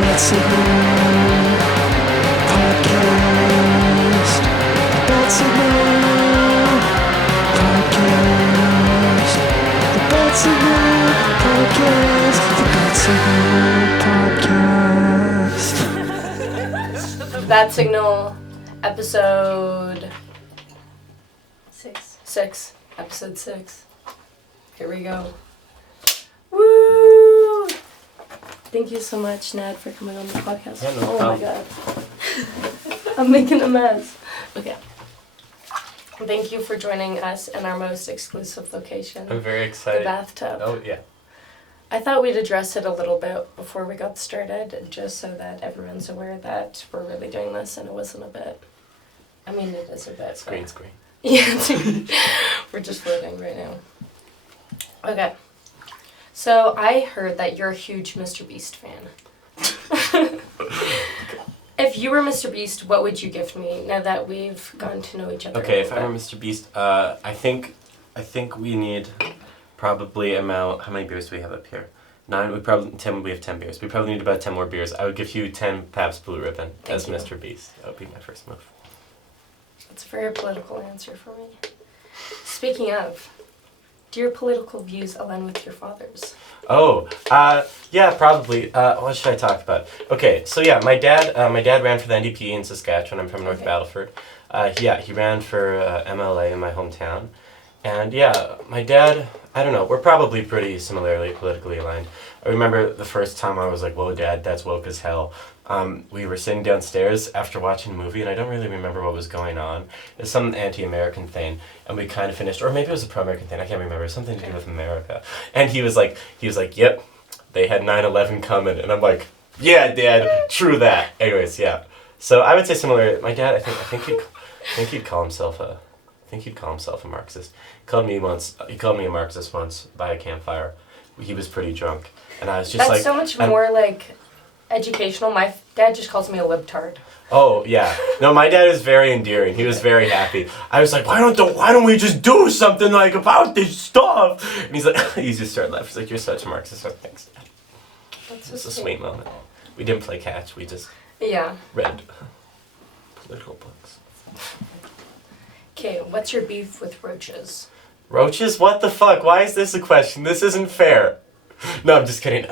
Bad Signal Podcast. The Bad Signal Podcast. The Bad Signal Podcast. The Bad Signal Podcast. Bad Signal, episode 6. Episode 6. Here we go. Woo! Thank you so much, Ned, for coming on the podcast. Yeah, no my problem. god. I'm making a mess. Okay. Thank you for joining us in our most exclusive location. I'm very The excited. bathtub. Oh, yeah. I thought we'd address it a little bit before we got started, just so that everyone's aware that we're really doing this and it wasn't a bit. I mean, it is a bit. Screen. Yeah, we're just floating right now. Okay. So I heard that you're a huge Mr. Beast fan. If you were Mr. Beast, what would you gift me now that we've gotten to know each other? Okay, a if I little were bit? Mr. Beast, I think we need probably how many beers do we have up here? 9, we have 10 beers. We probably need about 10 more beers. I would give you 10 Pabst Blue Ribbon as Thank you. Mr. Beast. That would be my first move. That's a very political answer for me. Speaking of, do your political views align with your father's? Oh, yeah, probably. What should I talk about? Okay, so yeah, my dad ran for the NDP in Saskatchewan. I'm from North Okay. Battleford. He ran for MLA in my hometown. And yeah, my dad, I don't know, we're probably pretty similarly politically aligned. I remember the first time I was like, whoa, Dad, that's woke as hell. We were sitting downstairs after watching a movie, and I don't really remember what was going on. It was some anti-American thing, and we kind of finished, or maybe it was a pro-American thing, I can't remember, something to do with America. And he was like, yep, they had 9/11 coming, and I'm like, yeah, Dad, true that. Anyways, yeah. So I would say similar. My dad, I think he'd call himself a Marxist. He called me a Marxist once by a campfire. He was pretty drunk, and I was just That's like, so much more like educational. My dad just calls me a libtard. oh yeah, no, my dad is very endearing. He was very happy. I was like, why don't we just do something like about this stuff? And he's like, he just started laughing. He's like, you're such a Marxist. Oh, thanks, Dad. That's so It's a sweet. sweet moment. We didn't play catch. We just Yeah. read political books. Okay, what's your beef with roaches? Roaches? What the fuck? Why is this a question? This isn't fair. No, I'm just kidding.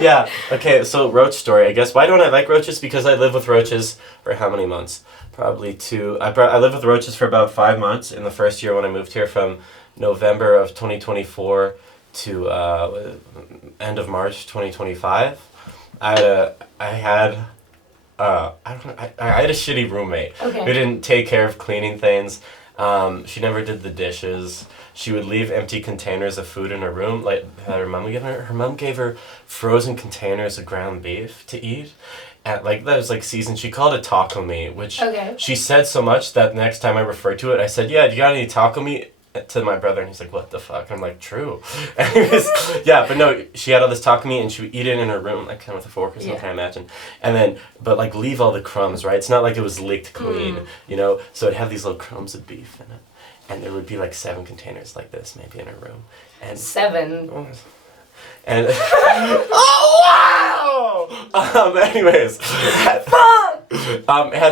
Yeah, okay, so roach story, I guess. Why don't I like roaches? Because I lived with roaches for how many months? Probably 2. I lived with roaches for about 5 months in the first year when I moved here, from November of 2024 to end of March 2025. I had a shitty roommate Okay. who didn't take care of cleaning things. She never did the dishes. She would leave empty containers of food in her room, like that her mom would give her. Her mom gave her frozen containers of ground beef to eat. And like that was like seasoned. She called it taco meat, which Okay. she said so much that the next time I referred to it, I said, "Yeah, do you got any taco meat?" To my brother, and he's like, "What the fuck?" I'm like, "True." And he was, yeah, but no, she had all this taco meat, and she would eat it in her room, like kind of with a fork or something, Yeah. I imagine. And then, but like leave all the crumbs, right? It's not like it was licked clean, you know. So it'd have these little crumbs of beef in it, and there would be like 7 containers like this, maybe in her room, and 7. and oh wow! Anyways, had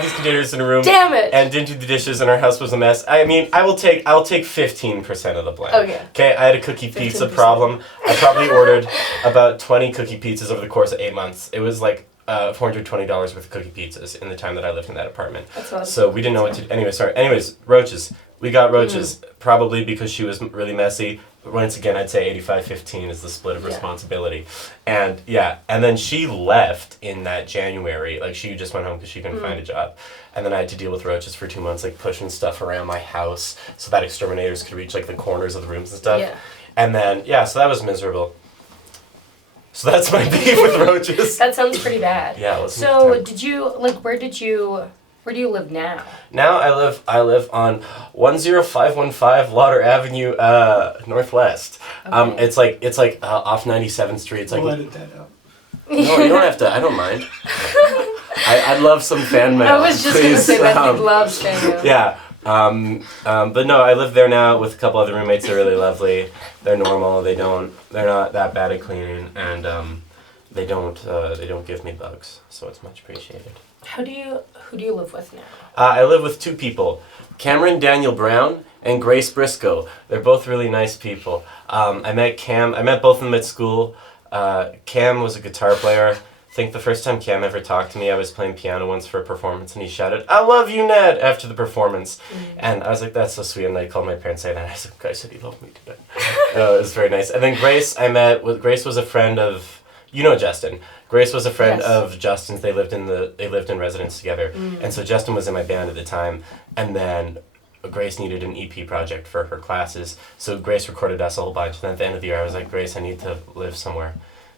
these containers in her room. Damn it! And didn't do the dishes, and our house was a mess. I mean, I'll take 15% of the blame. Okay. Okay, I had a cookie pizza 15%. problem. I probably ordered about 20 cookie pizzas over the course of 8 months. It was like $420 worth of cookie pizzas in the time that I lived in that apartment. That's awesome. So we didn't know what to. Anyways, roaches. We got roaches probably because she was really messy. But once again, I'd say 85-15 is the split of Yeah. responsibility. And yeah, and then she left in that January. Like she just went home because she couldn't find a job. And then I had to deal with roaches for 2 months, like pushing stuff around my house so that exterminators could reach like the corners of the rooms and stuff. Yeah. And then, yeah, so that was miserable. So that's my beef with roaches. That sounds pretty bad. Yeah, listen So, to did you, like, where do you live now? Now I live on 10515 Lauder Avenue, Northwest. Okay. It's like off 97th Street. It's like We'll edit that out. no, you don't have to. I don't mind. I'd love some fan mail. I was just going to please. say that he loves Daniel. Yeah. But no, I live there now with a couple other roommates. They're really lovely. They're normal. They're not that bad at cleaning, and they don't give me bugs, so it's much appreciated. Who do you live with now? I live with two people, Cameron Daniel Brown and Grace Briscoe. They're both really nice people. I met both of them at school. Cam was a guitar player. I think the first time Cam ever talked to me, I was playing piano once for a performance, and he shouted, "I love you, Ned," after the performance. And I was like, that's so sweet, and I called my parents saying that. I said, "I said he loved me today." It was very nice. And then Grace, Grace was a friend of, you know Justin. Grace was a friend Yes. of Justin's. They lived in residence together. And so Justin was in my band at the time, and then Grace needed an EP project for her classes, so Grace recorded us a whole bunch. And then at the end of the year, I was like, "Grace, I need to live somewhere.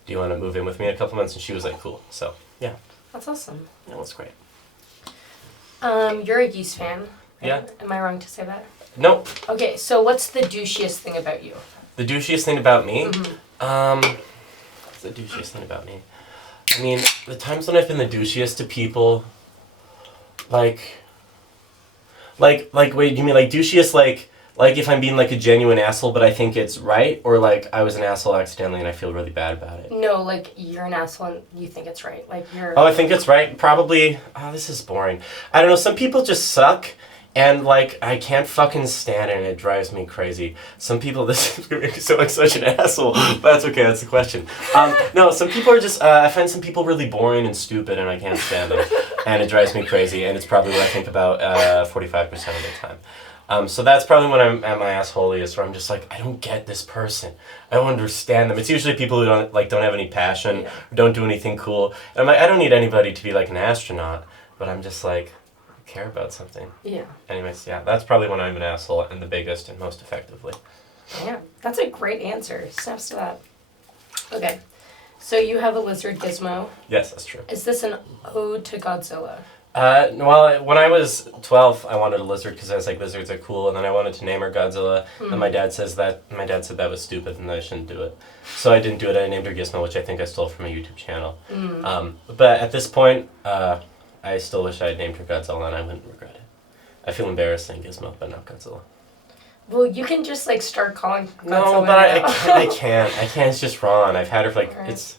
Do you want to move in with me in a couple months?" And she was like, "Cool." So yeah, That's awesome. that was great. You're a Geese fan. Right? Yeah. Am I wrong to say that? Nope. Okay, so what's the douchiest thing about you? The douchiest thing about me? Mm-hmm. What's the douchiest thing about me? I mean, the times when I've been the douchiest to people, like, wait, you mean like douchiest, like if I'm being like a genuine asshole, but I think it's right, or like I was an asshole accidentally and I feel really bad about it? No, like you're an asshole and you think it's right. Like you're. Oh, I think it's right. Probably. Oh, this is boring. I don't know. Some people just suck, and like I can't fucking stand it, and it drives me crazy. Some people. This is gonna make me sound like such an asshole, but that's okay. That's the question. No, some people are just. I find some people really boring and stupid, and I can't stand them, and it drives me crazy. And it's probably what I think about 45% of the time. So that's probably when I'm at my assholiest, where I'm just like, I don't get this person. I don't understand them. It's usually people who don't have any passion, don't do anything cool. And I'm like, I don't need anybody to be like an astronaut, but I'm just like, I care about something. Yeah. Anyways, yeah, that's probably when I'm an asshole and the biggest and most effectively. Yeah, that's a great answer. Snaps to that. Okay, so you have a lizard gizmo. Yes, that's true. Is this an ode to Godzilla? Well, when I was 12, I wanted a lizard because I was like, lizards are cool, and then I wanted to name her Godzilla, and my dad said that was stupid and that I shouldn't do it. So I didn't do it. I named her Gizmo, which I think I stole from a YouTube channel. But at this point, I still wish I had named her Godzilla, and I wouldn't regret it. I feel embarrassed saying Gizmo, but not Godzilla. Well, you can just like start calling Godzilla. No, but I can't. I can't. It's just wrong. I've had her for like, Right. it's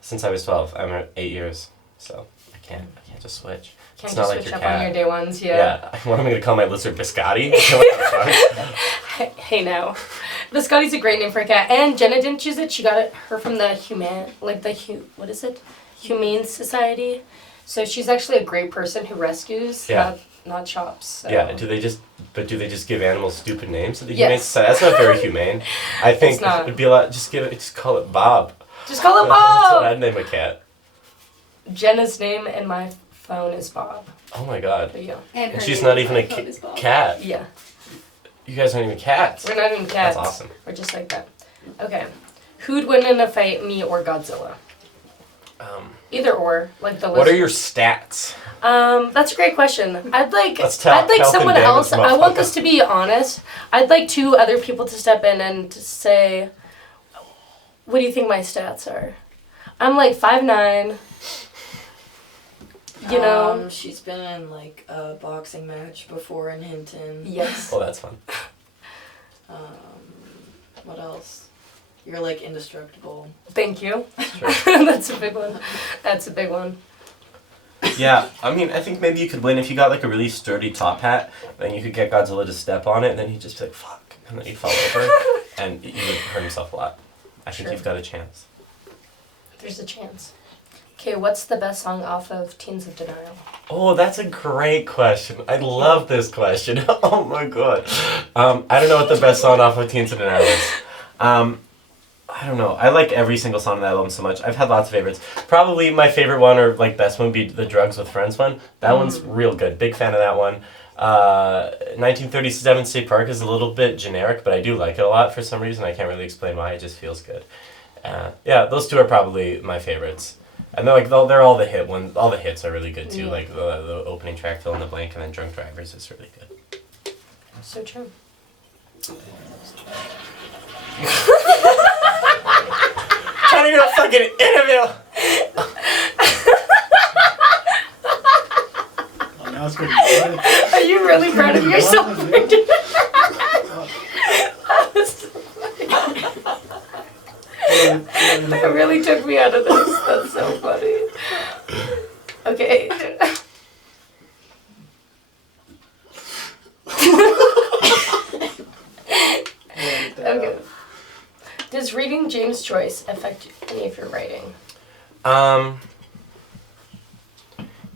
since I was 12. I'm at 8 years, so I can't just switch. Can't It's just not like switch your up cat. on your day ones, Yeah. What am I going to call my lizard? Biscotti? What the fuck? Hey now. Biscotti's a great name for a cat. And Jenna didn't choose it. She got her from the Humane Society. So she's actually a great person who rescues, not shops. So. Yeah, do they just give animals stupid names at the Yes. Humane Society? That's not very humane. I think It's not. it'd be a lot, just call it Bob. Just call it That's what Bob! I'd name a cat. Jenna's name in my phone is Bob. Oh my god. There you go. And her she's name not on even my a phone is Bob. cat. Yeah. You guys aren't even cats. We're not even cats. That's awesome. We're just like that. Okay. Who'd win in a fight, me or Godzilla? Either or, like the What are your stats? That's a great question. Let's talk I'd like health someone and else. damage, I want motherfucker. this to be honest. I'd like 2 other people to step in and to say, what do you think my stats are? I'm like 5'9". You know? She's been in like a boxing match before in Hinton. Yes. Oh, that's fun. What else? You're like indestructible. Thank you. Sure. That's a big one. That's a big one. Yeah, I mean, I think maybe you could win if you got like a really sturdy top hat, then you could get Godzilla to step on it, and then he'd just be like, fuck, and then he'd fall over, and he would hurt himself a lot. I think Sure. you've got a chance. There's a chance. Okay, what's the best song off of Teens of Denial? Oh, that's a great question. I love this question. Oh my god. I don't know what the best song off of Teens of Denial is. I don't know. I like every single song on that album so much. I've had lots of favorites. Probably my favorite one or like best one would be the Drugs with Friends one. That one's real good. Big fan of that one. 1937 State Park is a little bit generic, but I do like it a lot for some reason. I can't really explain why. It just feels good. Yeah, those 2 are probably my favorites. And they're all the hit ones. All the hits are really good too. Yeah. Like the opening track, Fill in the Blank, and then Drunk Drivers is really good. So true. Trying to get a fucking interview. Oh, now it's going to be funny. Are you really proud of yourself? That really took me out of for this. That's so funny. Okay. Okay. Does reading James Joyce affect any of your writing?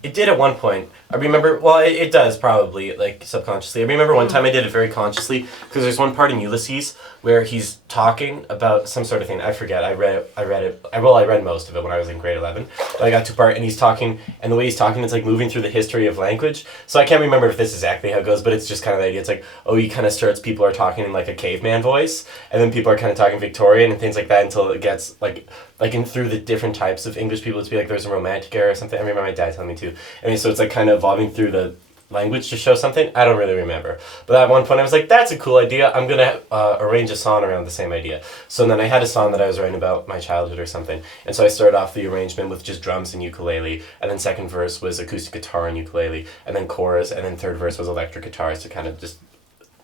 It did at one point. I remember, well, it does probably, like, subconsciously. I remember one time I did it very consciously, because there's one part in Ulysses where he's talking about some sort of thing. I forget. I read most of it when I was in grade 11. But I got to a part, and he's talking, and the way he's talking, it's like moving through the history of language. So I can't remember if this is exactly how it goes, but it's just kind of the idea. It's like, oh, he kind of starts, people are talking in, like, a caveman voice, and then people are kind of talking Victorian and things like that until it gets, like in through the different types of English people, it's be like there's a romantic era or something. I remember my dad telling me too. I mean, so it's like kind of evolving through the language to show something. I don't really remember. But at one point I was like, that's a cool idea. I'm going to arrange a song around the same idea. So then I had a song that I was writing about my childhood or something. And so I started off the arrangement with just drums and ukulele. And then second verse was acoustic guitar and ukulele. And then chorus. And then third verse was electric guitars to kind of just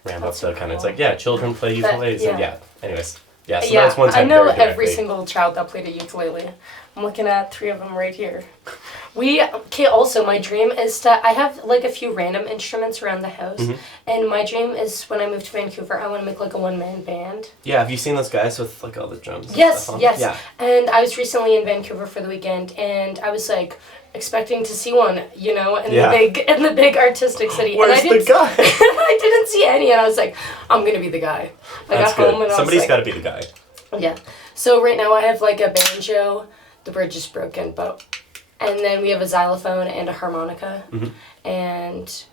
ramp up. So kind of, it's like, yeah, children play ukuleles. Yeah. And yeah, anyways. Yeah, so that's one time I know very every directly. single child that played a ukulele. I'm looking at 3 of them right here. Also, my dream is to, I have like a few random instruments around the house, and my dream is when I move to Vancouver, I want to make like a one-man band. Yeah, have you seen those guys with like all the drums and Yes, stuff on? yes. Yeah. And I was recently in Vancouver for the weekend, and I was like expecting to see one, you know, in the big artistic city. Where's and I the guy? I didn't see any, and I was like, I'm gonna be the guy. I That's got home good. and Somebody's I was got like, to be the guy. yeah. So right now I have like a banjo, the bridge is broken, and then we have a xylophone and a harmonica, and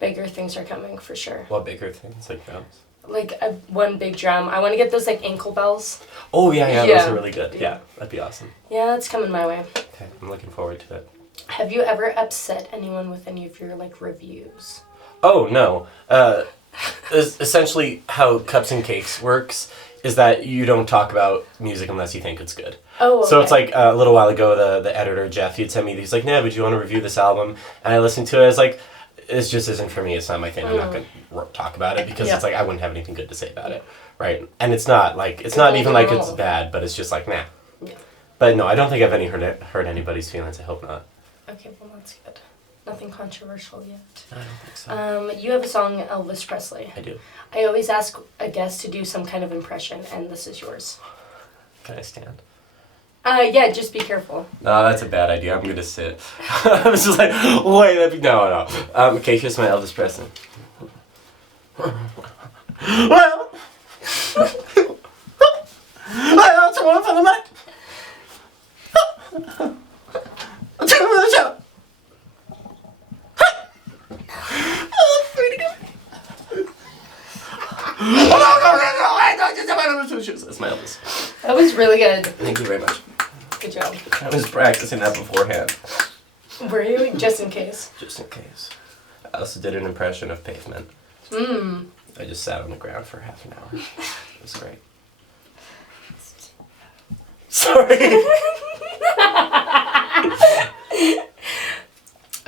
bigger things are coming for sure. What bigger things like drums? Like one big drum. I want to get those like ankle bells. Oh yeah, Yeah. those are really good. Yeah, that'd be awesome. Yeah, it's coming my way. Okay, I'm looking forward to it. Have you ever upset anyone with any of your like reviews? Oh no. Essentially, how Cups and Cakes works is that you don't talk about music unless you think it's good. Oh, okay. So it's like a little while ago, the editor, Jeff, he'd sent me these, like, nah, would you want to review this album? And I listened to it, I was like, this just isn't for me, it's not my thing, I'm not going to talk about it, because it's like, I wouldn't have anything good to say about it, right? And it's not, like, it's not even like it's bad, but it's just like, nah. Yeah. But no, I don't think I've hurt anybody's feelings, I hope not. Okay, well that's good. Nothing controversial yet. I don't think so. You have a song, Elvis Presley. I do. I always ask a guest to do some kind of impression, and this is yours. Can I stand? Yeah, just be careful. No, that's a bad idea. I'm gonna sit. I was just like, wait, no. Okay, here's my Elvis Presley. Well, I also want for the night. That's my Elvis. That was really good. Thank you very much. Good job. I was practicing that beforehand. Were you? Just in case. Just in case. I also did an impression of Pavement. I just sat on the ground for half an hour. It was great. Sorry.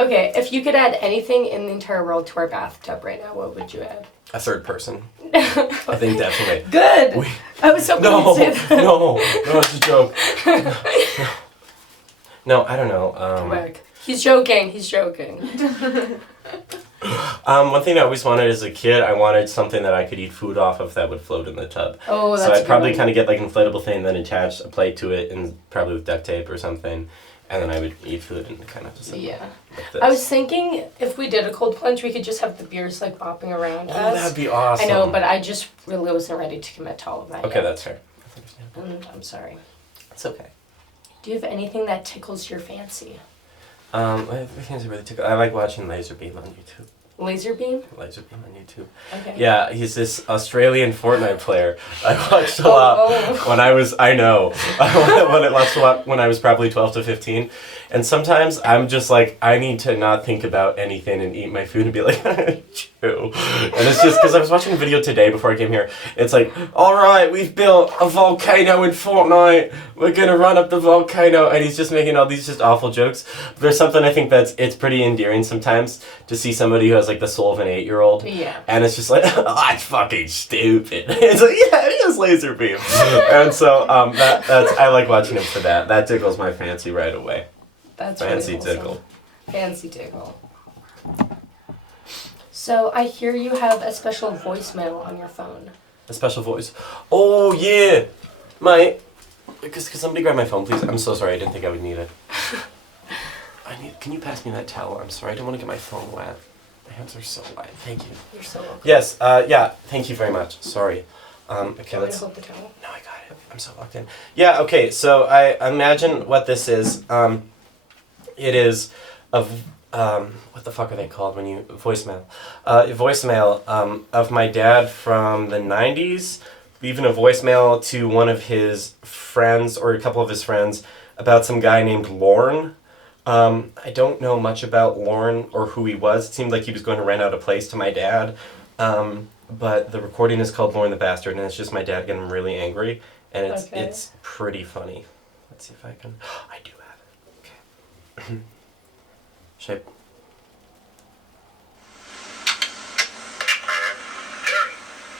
Okay, if you could add anything in the entire world to our bathtub right now, what would you add? A third person. I think definitely. Good! I was hoping No, you'd say that. no, it's a joke. No, I don't know. Come back. He's joking. One thing I always wanted as a kid, I wanted something that I could eat food off of that would float in the tub. Oh, that's so I'd probably good. kind of get like an inflatable thing, then attach a plate to it, and probably with duct tape or something, and then I would eat food and kind of just Yeah. like this. I was thinking if we did a cold plunge, we could just have the beers like bopping around Oh, us. that'd be awesome. I know, but I just really wasn't ready to commit to all of that Okay, yet. that's fair. That's understandable. And I'm sorry. It's okay. Do you have anything that tickles your fancy? My hands are really tickled. I like watching Laser Beam on YouTube. Laser beam? Laser Beam on YouTube. Okay. Yeah, he's this Australian Fortnite player. I watched a lot when I was, I know, I watched a lot when I was probably 12 to 15. And sometimes I'm just like, I need to not think about anything and eat my food and be like, chew. And it's just because I was watching a video today before I came here. It's like, all right, we've built a volcano in Fortnite. We're going to run up the volcano. And he's just making all these just awful jokes. But there's something I think it's pretty endearing sometimes to see somebody who has has like the soul of an 8-year-old. Yeah. And it's just like, oh, it's fucking stupid. It's like, yeah, it is laser beam. And so that's I like watching him for that. That tickles my fancy right away. That's Fancy really awesome. tickle. Fancy tickle. So I hear you have a special voicemail on your phone. A special voice. Oh, yeah. Could somebody grab my phone, please? I'm so sorry. I didn't think I would need it. Can you pass me that towel? I'm sorry. I don't want to get my phone wet. My hands are so wet. Thank you. You're so welcome. Yes, yeah. Thank you very much. Sorry. Okay, Want me let's... to hold the towel? No, I got it. I'm so locked in. Yeah, okay, so I imagine what this is. It is what the fuck are they called when you... Voicemail. Voicemail of my dad from the 90s, leaving a voicemail to one of his friends, or a couple of his friends, about some guy named Lorne. I don't know much about Lorne or who he was. It seemed like he was going to rent out a place to my dad. But the recording is called Lorne the Bastard, and it's just my dad getting really angry, and it's pretty funny. Let's see if I can... I do have it. Okay. Should I... Terry,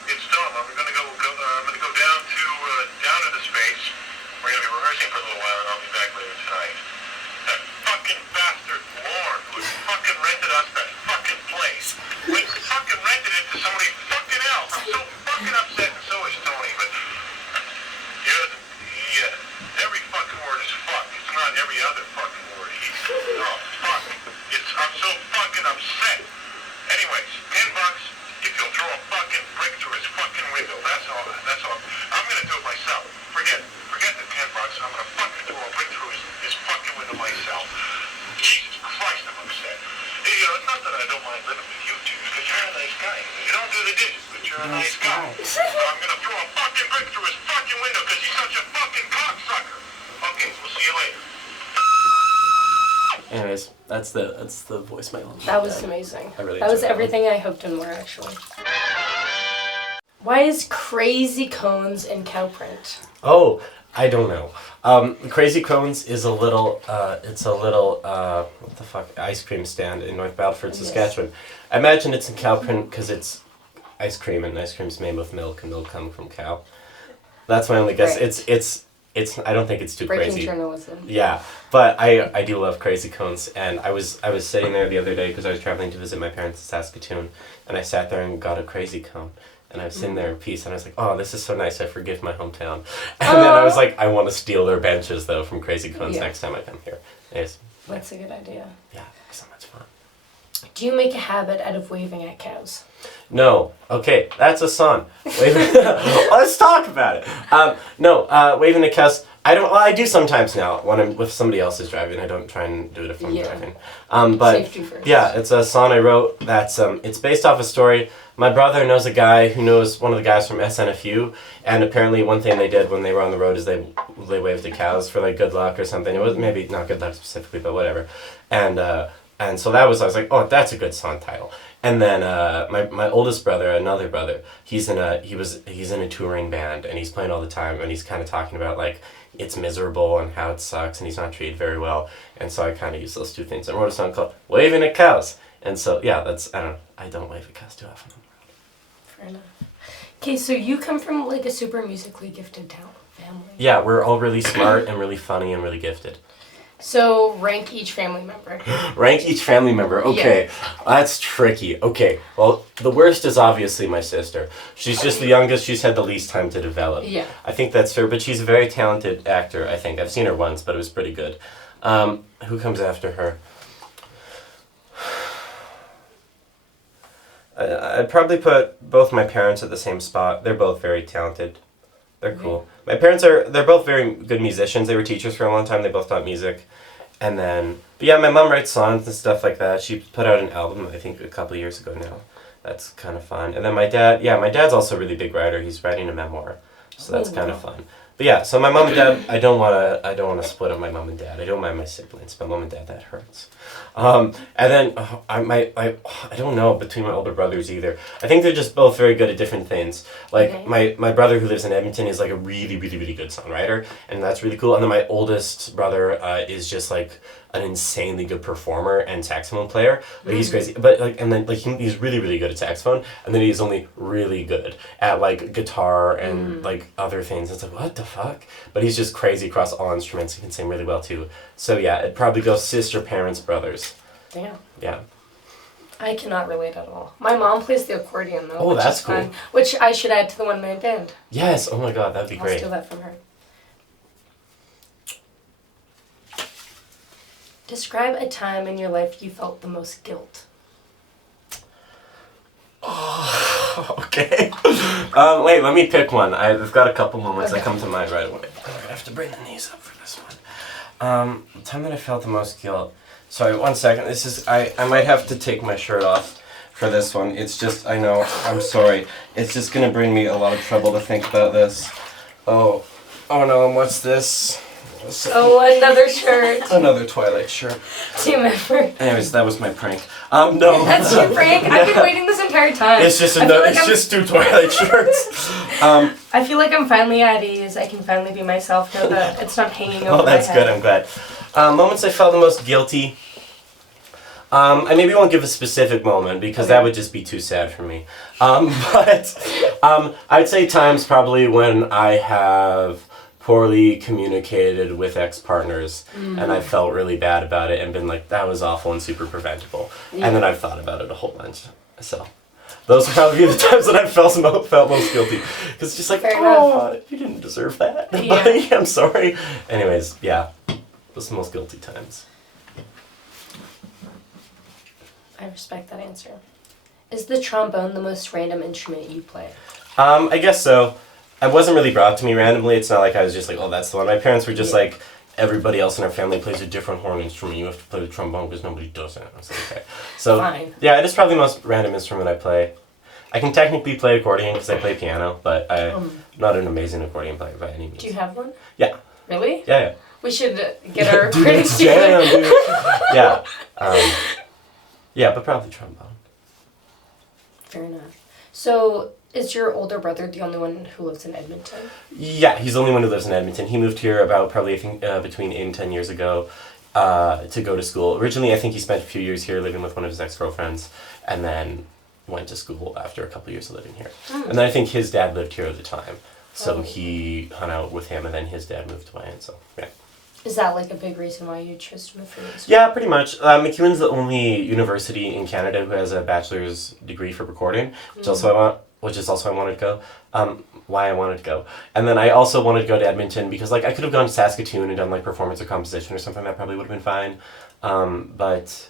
it's Tom. I'm gonna go down to the space. We're gonna be rehearsing for a little while, and I'll be back later tonight. That fucking bastard Lorne, who fucking rented us that fucking place, we fucking rented it to somebody fucking else. I'm so fucking upset, and so is Tony. But every fucking word is fuck. It's not every other fucking word. Fuck. I'm so fucking upset. Anyways, $10 if you'll throw a fucking brick through his fucking window. That's all. I'm gonna do it myself. Forget the $10. I'm gonna fucking throw a brick through his fucking window myself. Jesus Christ, I'm upset. Hey, it's not that I don't mind living with you two, because you're a nice guy. You don't do the dishes, but you're a nice guy. So I'm gonna throw a fucking brick through his fucking window because he's such a fucking cocksucker. Okay, we'll see you later. Anyways, that's the voicemail. That was amazing. I really that was enjoyed that everything I hoped and more, actually. Why is Crazy Cones in cow print? Oh, I don't know. Crazy Cones is a little, what the fuck, ice cream stand in North Battleford, Saskatchewan. I imagine it's in cow print because it's ice cream, and ice cream's made with milk, and milk comes from cow. That's my only guess. Right. It's. I don't think it's too Breaking crazy. journalism. Yeah, but I do love Crazy Cones, and I was sitting there the other day because I was traveling to visit my parents in Saskatoon, and I sat there and got a Crazy Cone, and I was sitting there in peace, and I was like, oh, this is so nice. I forgive my hometown, and then I was like, I want to steal their benches though from Crazy Cones next time I come here. Yes. That's a good idea. Yeah, so much fun. Do you make a habit out of waving at cows? No. Okay, that's a song. Let's talk about it. No, waving at cows. I don't. Well, I do sometimes now when I'm with somebody else is driving. I don't try and do it if I'm driving. But Safety first. yeah, it's a song I wrote. That's it's based off a story. My brother knows a guy who knows one of the guys from SNFU, and apparently one thing they did when they were on the road is they waved at cows for like good luck or something. It was maybe not good luck specifically, but whatever. And so I was like, oh, that's a good song title. And then my oldest brother, another brother, he's in a touring band, and he's playing all the time, and he's kind of talking about like it's miserable and how it sucks and he's not treated very well. And so I kind of used those two things. I wrote a song called Waving at Cows. And so yeah, I don't wave at cows too often. Fair enough. Okay, so you come from like a super musically gifted family. Yeah, we're all really smart and really funny and really gifted. So rank each family member. Rank each family member. Okay, that's tricky. Okay, well, the worst is obviously my sister. She's just the youngest. She's had the least time to develop. Yeah. I think that's fair, but she's a very talented actor, I think. I've seen her once, but it was pretty good. Who comes after her? I'd probably put both my parents at the same spot. They're both very talented. They're cool. My parents they're both very good musicians. They were teachers for a long time. They both taught music. And then, but yeah, my mom writes songs and stuff like that. She put out an album, I think, a couple of years ago now. That's kind of fun. And then my dad's also a really big writer. He's writing a memoir. So that's kind of fun. But yeah, so my mom and dad, I don't want to split up my mom and dad. I don't mind my siblings, but mom and dad, that hurts. And then I don't know between my older brothers either. I think they're just both very good at different things. Like my brother who lives in Edmonton is like a really, really, really good songwriter, and that's really cool. And then my oldest brother is just like an insanely good performer and saxophone player. Like he's crazy, but like and then like he's really really good at saxophone, and then he's only really good at like guitar and like other things. It's like what the fuck? But he's just crazy across all instruments. He can sing really well too. So yeah, it'd probably go sister, parents, brothers. Damn. Yeah. I cannot relate at all. My mom plays the accordion though. Oh, which that's is fun, cool. which I should add to the one-man band. Yes. Oh my god, that'd be I'll great. steal that from her. Describe a time in your life you felt the most guilt. Oh, okay. Wait, let me pick one. I've got a couple moments that come to mind right away. I'm gonna have to bring the knees up for this one. The time that I felt the most guilt. Sorry, 1 second. This is I might have to take my shirt off for this one. It's just I know. I'm sorry. It's just gonna bring me a lot of trouble to think about this. Oh no. And what's this? Oh, another shirt. Another Twilight shirt. Team effort. Anyways, that was my prank. No. That's your prank? I've been waiting this entire time. It's just just 2 Twilight shirts. I feel like I'm finally at ease. I can finally be myself now that it's not hanging over my that's head. good. I'm glad. Moments I felt the most guilty. I maybe won't give a specific moment because that would just be too sad for me. But I'd say times probably when I have poorly communicated with ex-partners and I felt really bad about it and been like, that was awful and super preventable. Yeah. And then I've thought about it a whole bunch. So those would probably be the times that I felt most guilty. Because it's just like, you didn't deserve that. Yeah. Buddy, I'm sorry. Anyways, yeah. Those are the most guilty times. I respect that answer. Is the trombone the most random instrument you play? I guess so. It wasn't really brought to me randomly. It's not like I was just like, oh, that's the one. My parents were just like, everybody else in our family plays a different horn instrument. You have to play the trombone because nobody does it. I was like, okay. So, Fine. yeah, it is probably the most random instrument I play. I can technically play accordion because I play piano, but I'm not an amazing accordion player by any means. Do you have one? Yeah. Really? Yeah. We should get our Dude, recordings jam, together. dude. Yeah. Yeah, but probably trombone. Fair enough. So, is your older brother the only one who lives in Edmonton? Yeah, he's the only one who lives in Edmonton. He moved here about probably, I think, between 8 and 10 years ago to go to school. Originally, I think he spent a few years here living with one of his ex-girlfriends and then went to school after a couple years of living here. And then I think his dad lived here at the time. So he hung out with him and then his dad moved away. And so, yeah. Is that like a big reason why you chose to move here? Yeah, pretty much. MacEwan's the only university in Canada who has a bachelor's degree for recording, which is also I wanted to go. Why I wanted to go. And then I also wanted to go to Edmonton because like I could have gone to Saskatoon and done like performance or composition or something. That probably would have been fine. But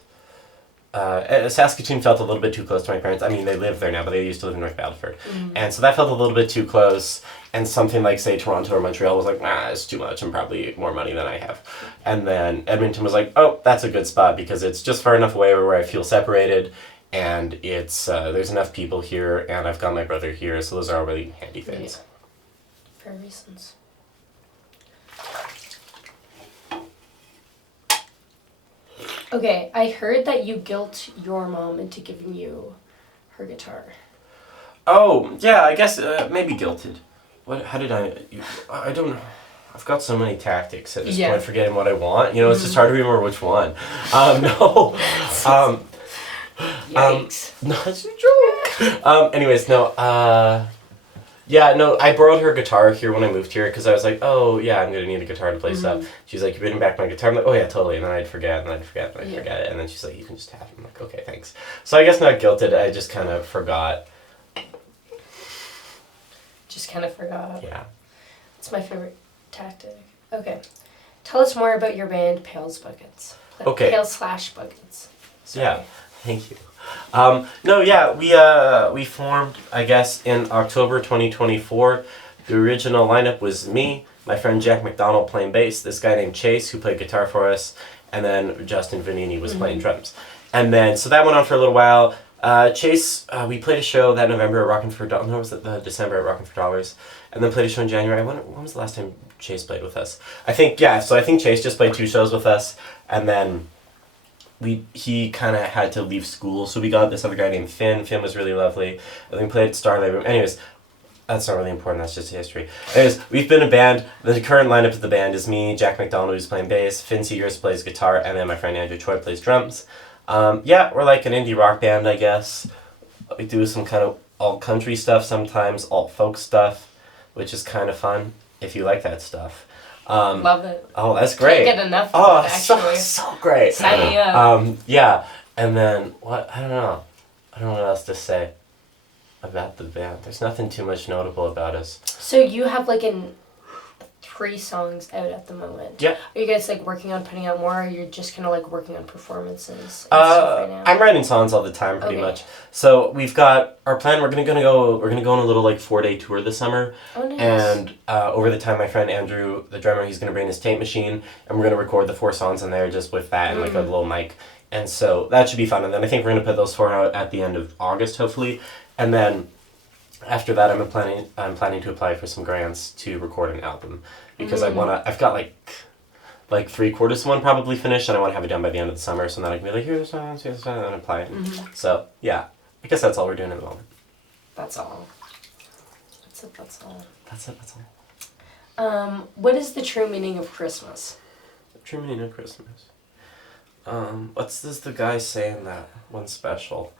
Saskatoon felt a little bit too close to my parents. I mean, they live there now, but they used to live in North Battleford. And so that felt a little bit too close. And something like, say, Toronto or Montreal was like, it's too much and probably more money than I have. And then Edmonton was like, oh, that's a good spot because it's just far enough away where I feel separated. And it's there's enough people here, and I've got my brother here, so those are all really handy things. Yeah. Fair reasons. Okay, I heard that you guilt your mom into giving you her guitar. Oh, yeah, I guess maybe guilted. What? How did I don't know. I've got so many tactics at this point, forgetting what I want. You know, it's just hard to remember which one. No. Yikes. No, it's a joke. Anyways, no. Yeah, no, I borrowed her guitar here when I moved here because I was like, oh, yeah, I'm going to need a guitar to play stuff. She's like, you bringing back my guitar? I'm like, oh, yeah, totally. And then I'd forget, and I'd forget, and I'd forget it. And then she's like, you can just have it. I'm like, okay, thanks. So I guess not guilted. I just kind of forgot. Just kind of forgot. Yeah. It's my favorite tactic. Okay. Tell us more about your band, Pails Buckets. Okay. Pails/Buckets. Sorry. Yeah, thank you. No, yeah, we formed, I guess, in October 2024. The original lineup was me, my friend Jack McDonald playing bass, this guy named Chase who played guitar for us, and then Justin Vanini was playing drums. And then, so that went on for a little while. Chase, we played a show that November at Rockin' for Dollars. No, was it the December at Rockin' for Dollars? And then played a show in January. When was the last time Chase played with us? I think Chase just played 2 shows with us, and then he kind of had to leave school, so we got this other guy named Finn. Finn was really lovely. And then we played at Starlight Room. Anyways, That's not really important, that's just history. Anyways, we've been a band. The current lineup of the band is me, Jack McDonald, who's playing bass, Finn Seegers plays guitar, and then my friend Andrew Choi plays drums. Yeah, we're like an indie rock band, I guess. We do some kind of alt country stuff sometimes, alt folk stuff, which is kind of fun, if you like that stuff. Love it. Oh, that's great. Can't get enough of it, actually. so great. Sign me up. Yeah, and then, what, I don't know what else to say about the band. There's nothing too much notable about us. So you have like 3 songs out at the moment. Yeah. Are you guys like working on putting out more, or you're just kind of like working on performances and stuff right now? I'm writing songs all the time, pretty much. So we've got our plan. We're gonna go on a little like 4-day tour this summer. Oh, nice. And over the time, my friend Andrew, the drummer, he's gonna bring his tape machine, and we're gonna record the 4 songs in there just with that and like a little mic. And so that should be fun. And then I think we're gonna put those 4 out at the end of August, hopefully. And then after that, I'm planning to apply for some grants to record an album because I've got like 3/4 of one probably finished, and I want to have it done by the end of the summer, so then I can be like, here's the song, and apply it. So yeah, I guess that's all we're doing at the moment. That's all. That's all. That's all. What is the true meaning of Christmas? The true meaning of Christmas. What's this the guy saying that one special?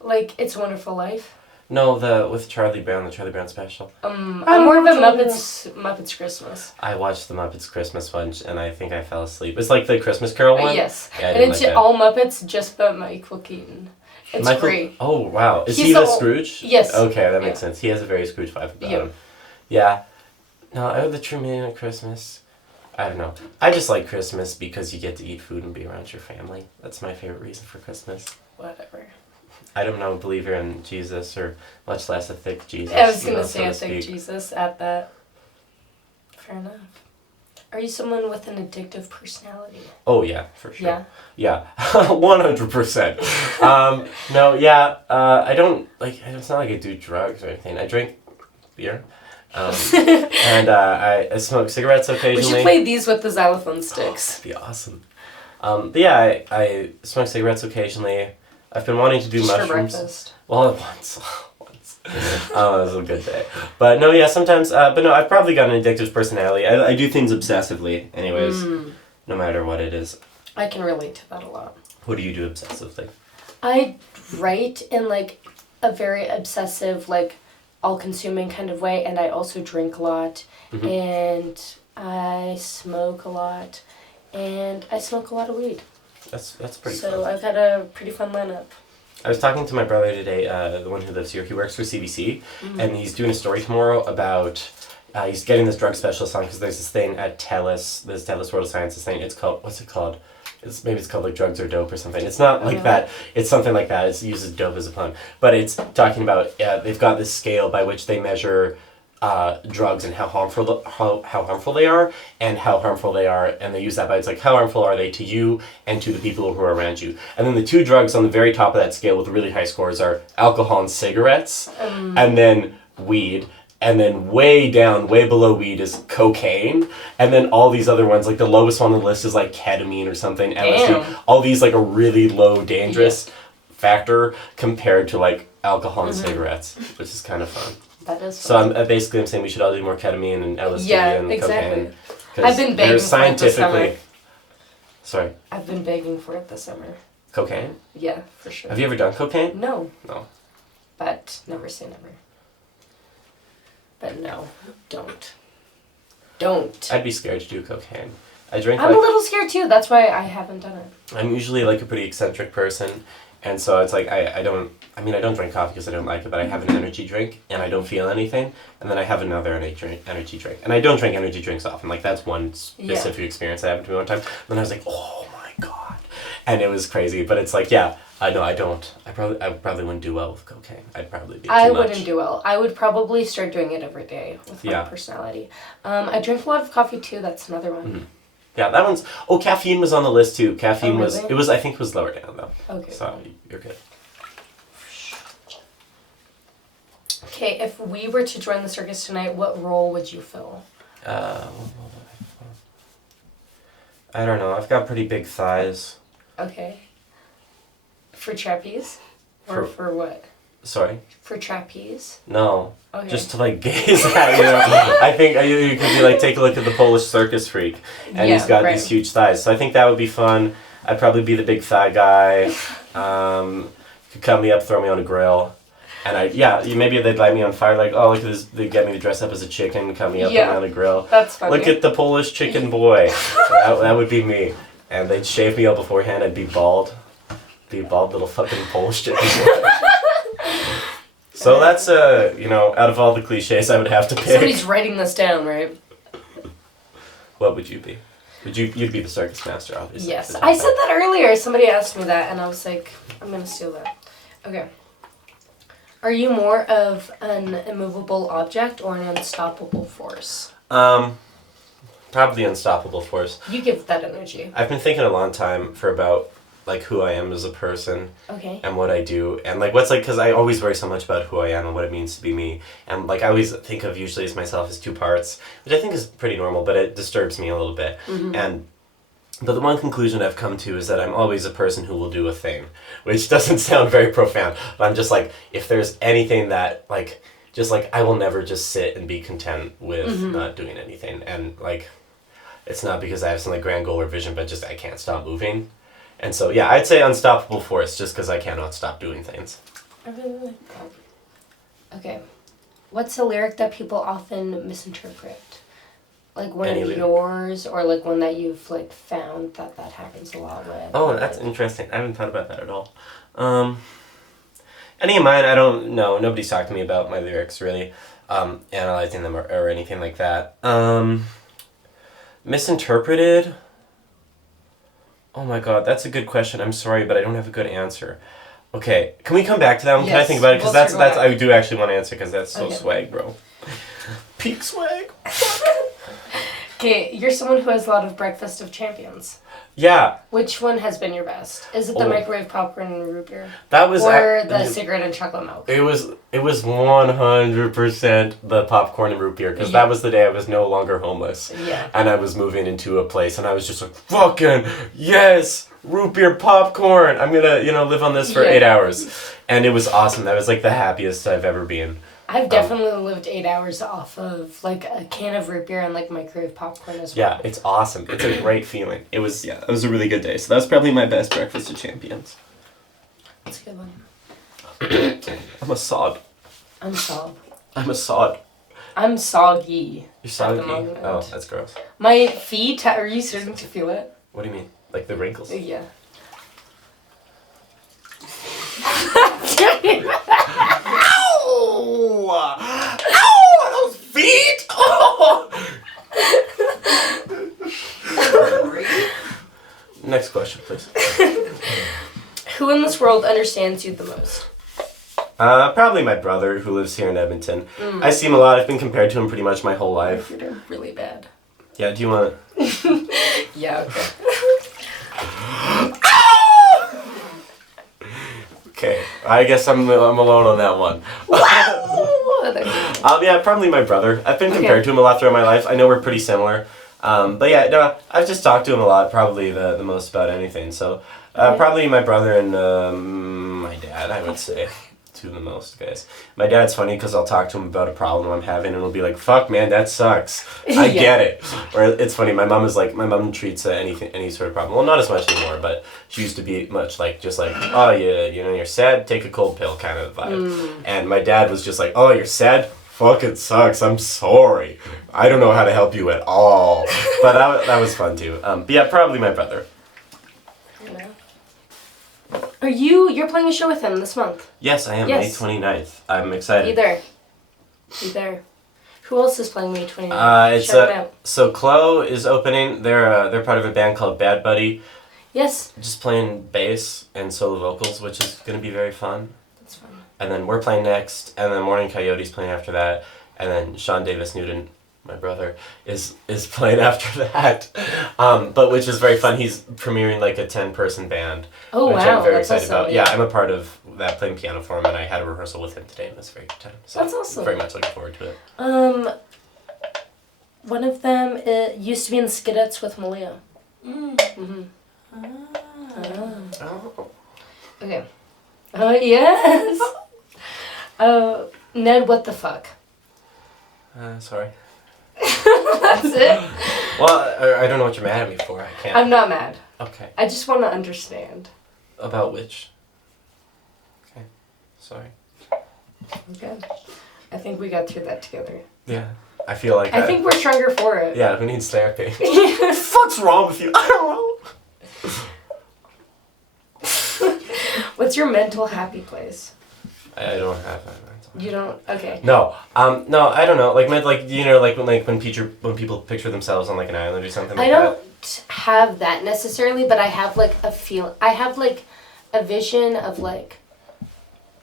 Like It's a Wonderful Life? No, with Charlie Brown, the Charlie Brown special. I'm more of a Muppets Christmas. I watched the Muppets Christmas bunch, and I think I fell asleep. It's like the Christmas Carol one? Yes. Yeah, and it's all Muppets just about Michael Keaton. It's great. Oh, wow. Is He's he the the Scrooge? Yes. Okay, that makes sense. He has a very Scrooge vibe about him. Yeah. No, the true meaning of Christmas, I don't know. I just like Christmas because you get to eat food and be around your family. That's my favorite reason for Christmas. Whatever. I don't know a believer in Jesus, or much less a thick Jesus. I was going to so say to a thick speak. Jesus at that. Fair enough. Are you someone with an addictive personality? Oh, yeah, for sure. Yeah? Yeah, 100%. No, yeah, I don't, like, it's not like I do drugs or anything. I drink beer. And I smoke cigarettes occasionally. We should play these with the xylophone sticks. That'd be awesome. But yeah, I smoke cigarettes occasionally. I've been wanting to do Just mushrooms. for breakfast. Well, once. It was a good day. But no, yeah, sometimes, but no, I've probably got an addictive personality. I do things obsessively, anyways, no matter what it is. I can relate to that a lot. What do you do obsessively? I write in like a very obsessive, like all-consuming kind of way, and I also drink a lot, and I smoke a lot, and I smoke a lot of weed. That's pretty So fun. I've had a pretty fun lineup. I was talking to my brother today, the one who lives here. He works for CBC, and he's doing a story tomorrow about, he's getting this drug specialist on because there's this thing at TELUS, this TELUS World of Sciences thing. It's called, what's it called? Maybe it's called like drugs or dope or something. It's not like that. It's something like that. It uses dope as a pun. But it's talking about, they've got this scale by which they measure drugs and how harmful they are, and how harmful they are, and they use that by, it's like, how harmful are they to you and to the people who are around you. And then the 2 drugs on the very top of that scale with really high scores are alcohol and cigarettes, and then weed. And then way down, way below weed is cocaine. And then all these other ones, like the lowest one on the list is like ketamine or something, LSD. Damn. All these like a really low dangerous factor compared to like alcohol and cigarettes, which is kind of fun. That is So fun. I'm saying we should all do more ketamine and LSD and exactly. cocaine. I've been begging for it this summer. Sorry, I've been begging for it this summer. cocaine? Yeah, for sure. Have you ever done cocaine? No. No. But never say never. But no, don't. I'd be scared to do cocaine. I drink I'm a little scared too. That's why I haven't done it. I'm usually like a pretty eccentric person, and so it's like I don't drink coffee because I don't like it, but I have an energy drink and I don't feel anything, and then I have another energy drink, and I don't drink energy drinks often. Like that's one specific experience that happened to me one time. And then I was like, oh my god, and it was crazy. But it's like, yeah, no, I don't. I probably wouldn't do well with cocaine. I'd probably be too I much. wouldn't do well. I would probably start doing it every day with my personality. I drink a lot of coffee too. That's another one. Yeah, that one's. Oh, caffeine was on the list too. Caffeine was. Really? It was. I think it was lower down though. Okay. So you're good. Okay, if we were to join the circus tonight, what role would you fill? I don't know. I've got pretty big thighs. Okay. For trapeze? Or for what? Sorry? For trapeze? No. Okay. Just to like gaze at, you know. I think you could be like, take a look at the Polish circus freak, and he's got these huge thighs. So I think that would be fun. I'd probably be the big thigh guy. You could cut me up, throw me on a grill, and maybe they'd light me on fire. Like, oh, look at this! They get me to dress up as a chicken, cut me up, put me on a grill. That's funny. Look at the Polish chicken boy. that would be me. And they'd shave me up beforehand. I'd be bald. Be a bald little fucking Polish chicken boy. So that's out of all the cliches I would have to pick. Somebody's writing this down, right? What would you be? You'd be the circus master, obviously. Yes, I said that earlier. Somebody asked me that, and I was like, I'm gonna steal that. Okay. Are you more of an immovable object or an unstoppable force? Probably unstoppable force. You give that energy. I've been thinking a long time for about like who I am as a person. Okay. And what I do, and like what's like, because I always worry so much about who I am and what it means to be me, and like I always think of usually as myself as two parts, which I think is pretty normal, but it disturbs me a little bit. But the one conclusion I've come to is that I'm always a person who will do a thing, which doesn't sound very profound, but I'm just like, if there's anything that like, just like I will never just sit and be content with not doing anything, and like, it's not because I have some like grand goal or vision, but just I can't stop moving. And so, yeah, I'd say unstoppable force just because I cannot stop doing things. I really like that. Okay. What's a lyric that people often misinterpret? Like one of yours, or like one that you've like found that happens a lot with? Oh, that's interesting. I haven't thought about that at all. Any of mine, I don't know. Nobody's talked to me about my lyrics, really. Analyzing them or anything like that. Misinterpreted? Oh my god, that's a good question. I'm sorry, but I don't have a good answer. Okay, can we come back to that one? Yes. Can I think about it? Because that's I do actually want to answer because that's so swag, bro. Peak swag. Okay, you're someone who has a lot of Breakfast of Champions. Yeah. Which one has been your best? Is it the microwave popcorn and root beer? That was or the cigarette and chocolate milk? It was 100% the popcorn and root beer because that was the day I was no longer homeless. Yeah. And I was moving into a place and I was just like, fucking yes, root beer popcorn. I'm gonna live on this for 8 hours, and it was awesome. That was like the happiest I've ever been. I've definitely lived 8 hours off of like a can of root beer and like microwave popcorn as well. Yeah, it's awesome. It's a great feeling. It was a really good day. So that was probably my best Breakfast of Champions. That's a good one. I'm a sod. I'm sog. I'm a sod. I'm soggy. You're soggy? Oh, that's gross. My feet, are you starting to feel it? What do you mean? Like the wrinkles? Yeah. Ow! Those feet! Oh! Next question, please. Who in this world understands you the most? Probably my brother who lives here in Edmonton. I see him a lot. I've been compared to him pretty much my whole life. You're really bad. Yeah, do you want Yeah, okay. Okay, I guess I'm alone on that one. Yeah, probably my brother. I've been compared to him a lot throughout my life. I know we're pretty similar. But yeah, no, I've just talked to him a lot, probably the most about anything. So probably my brother and my dad, I would say. Two of the most, guys. My dad's funny because I'll talk to him about a problem I'm having and he'll be like, fuck man, that sucks. I get it. Or it's funny, my mom treats any sort of problem, well, not as much anymore, but she used to be much like, just like, oh yeah, you're sad, take a cold pill kind of vibe. And my dad was just like, oh, you're sad? Fuck, it sucks, I'm sorry. I don't know how to help you at all. But that was fun too. But yeah, probably my brother. You're playing a show with him this month? Yes, I am. Yes. May 29th. I'm excited. Be there. Who else is playing May 29th? So Chloe is opening. They're part of a band called Bad Buddy. Yes. Just playing bass and solo vocals, which is going to be very fun. That's fun. And then we're playing next, and then Morning Coyote's playing after that, and then Sean Davis Newton, my brother, is playing after that. But which is very fun. He's premiering like a 10-person band. Oh, which wow. I'm very excited about. Yeah, I'm a part of that, playing piano for him, and I had a rehearsal with him today, and it was a very good time. So that's awesome. I'm very much looking forward to it. One of them used to be in Skiddets with Malia. Oh. Okay. Oh, yes. Ned, what the fuck? Sorry. That's it? Well, I don't know what you're mad at me for. I can't. I'm not mad. Okay. I just want to understand. About which? Okay. Sorry. Okay. I think we got through that together. Yeah. I feel like I think we're stronger for it. Yeah, who needs therapy? What the fuck's wrong with you? I don't know. What's your mental happy place? I don't have that. You don't? Okay. No, no, I don't know. Like when people picture themselves on like an island or something. Like I don't have that necessarily, but I have like I have like a vision of like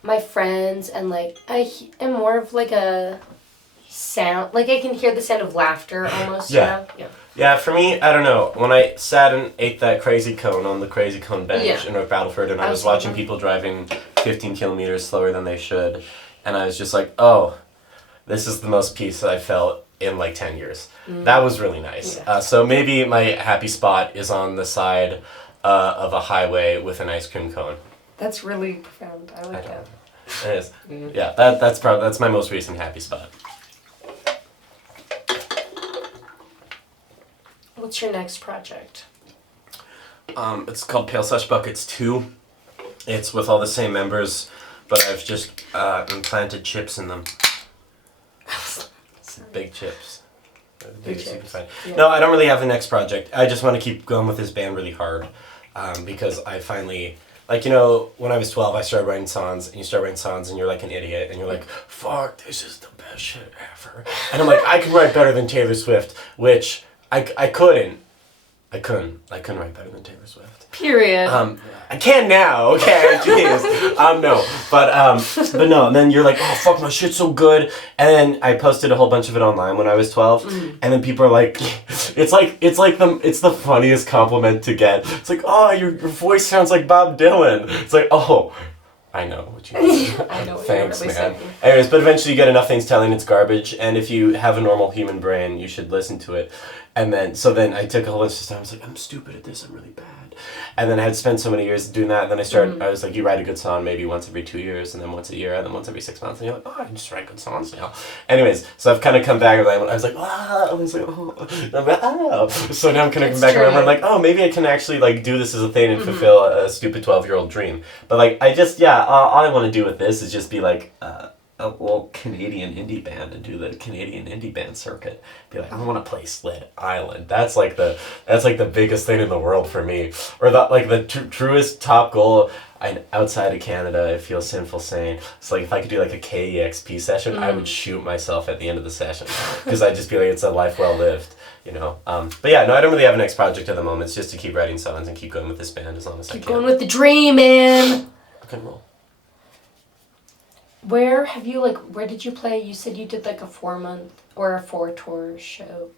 my friends, and like I am more of like a sound. Like I can hear the sound of laughter almost. Yeah. You know? Yeah. Yeah, for me, I don't know. When I sat and ate that crazy cone on the crazy cone bench in North Battleford, and I was watching people driving 15 kilometers slower than they should, and I was just like, oh, this is the most peace I felt in like 10 years. That was really nice. Yeah. So maybe my happy spot is on the side of a highway with an ice cream cone. That's really profound. I like that. It is. Yeah, that's my most recent happy spot. What's your next project? It's called Pails Buckets 2. It's with all the same members, but I've just implanted chips in them. Big chips. Big chips. Yeah. No, I don't really have a next project. I just want to keep going with this band really hard, because I finally, like, you know, when I was 12, I started writing songs, and you start writing songs, and you're like an idiot, and you're like, fuck, this is the best shit ever. And I'm like, I can write better than Taylor Swift, which I couldn't. I couldn't write better than Taylor Swift. Period. I can now, okay, jeez. No, but no, and then you're like, oh, fuck, my shit's so good, and then I posted a whole bunch of it online when I was 12, and then people are like, it's the funniest compliment to get. It's like, oh, your voice sounds like Bob Dylan. It's like, oh, I know what you mean. I know what Thanks, you're really man. saying. Anyways, but eventually you get enough things telling it's garbage, and if you have a normal human brain, you should listen to it. And then, I took a whole bunch of time. I was like, I'm stupid at this. I'm really bad. And then I had spent so many years doing that. And then I was like, you write a good song maybe once every 2 years, and then once a year, and then once every 6 months. And you're like, oh, I can just write good songs now. Anyways, so I've kind of come back. And I was like, ah. I was like, oh. I'm like, ah. So now I'm kind of coming back around. I'm like, oh, maybe I can actually like do this as a thing and fulfill a stupid 12-year-old dream. But like, all I want to do with this is just be like, a little Canadian indie band and do the Canadian indie band circuit. Be like, I want to play Sled Island. That's like the biggest thing in the world for me. Or the truest top goal. Outside of Canada, I feel sinful saying. It's like if I could do like a KEXP session, I would shoot myself at the end of the session because I'd just be like, it's a life well lived. You know, but yeah, no, I don't really have a next project at the moment. It's just to keep writing songs and keep going with this band as long as I can. Keep going with the dream, man. Rock and roll. Where did you play? You said you did like a 4-month or a 4-tour show.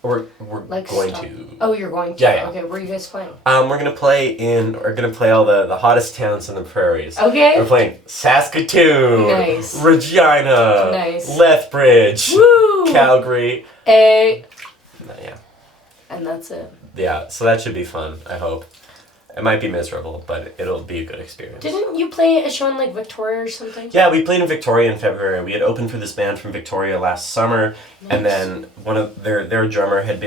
We're Like going stop. to. Oh, you're going to? Yeah. Okay, where are you guys playing? We're gonna play all the hottest towns in the prairies. Okay. We're playing Saskatoon, Nice. Regina, Nice. Lethbridge, Woo! Calgary. Yeah. And that's it. Yeah, so that should be fun, I hope. It might be miserable, but it'll be a good experience. Didn't you play a show in like Victoria or something? Yeah, we played in Victoria in February. We had opened for this band from Victoria last summer, and then one of their drummer had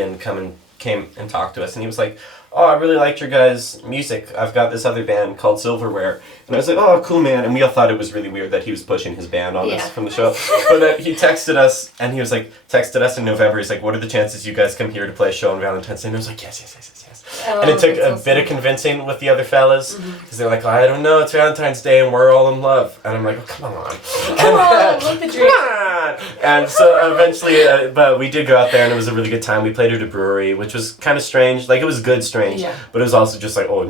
came and talked to us, and he was like, oh, I really liked your guys' music. I've got this other band called Silverware. And I was like, oh, cool, man. And we all thought it was really weird that he was pushing his band on us from the show. But then he texted us, and he was like, in November. He's like, what are the chances you guys come here to play a show on Valentine's Day? And I was like, yes. And it took a bit of convincing with the other fellas, because they're like, oh, I don't know, it's Valentine's Day and we're all in love. And I'm like, oh, come on. Look the dream. Come on! And so eventually, but we did go out there and it was a really good time. We played at a brewery, which was kind of strange. Like, it was good strange, but it was also just like, oh,